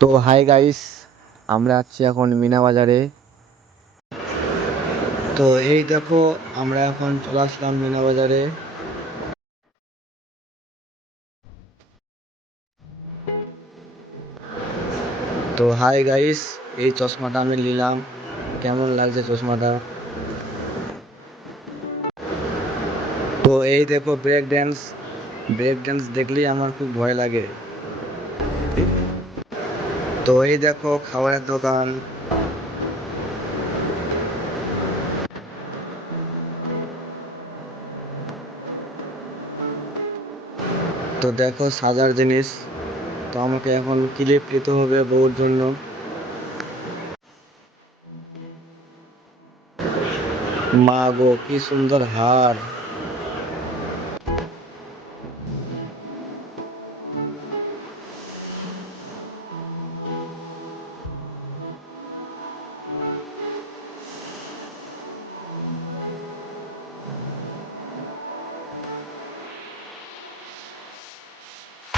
তো hi guys, আমরা আছি এখন মিনা বাজারে। তো এই দেখো, আমরা এখন চলে আসলাম মিনা বাজারে। তো হাই গাইস, এই চশমাটা আমি নিলাম। কেমন লাগছে চশমাটা? তো এই দেখো ব্রেক ড্যান্স ব্রেক ড্যান্স দেখলেই আমার খুব ভয় লাগে। তো এই দেখো, খাবারের দোকান। তো দেখো, সাজার জিনিস। তো আমাকে এখন ক্লিপ নিতে হবে বউর জন্য। মা গো, কি সুন্দর হার।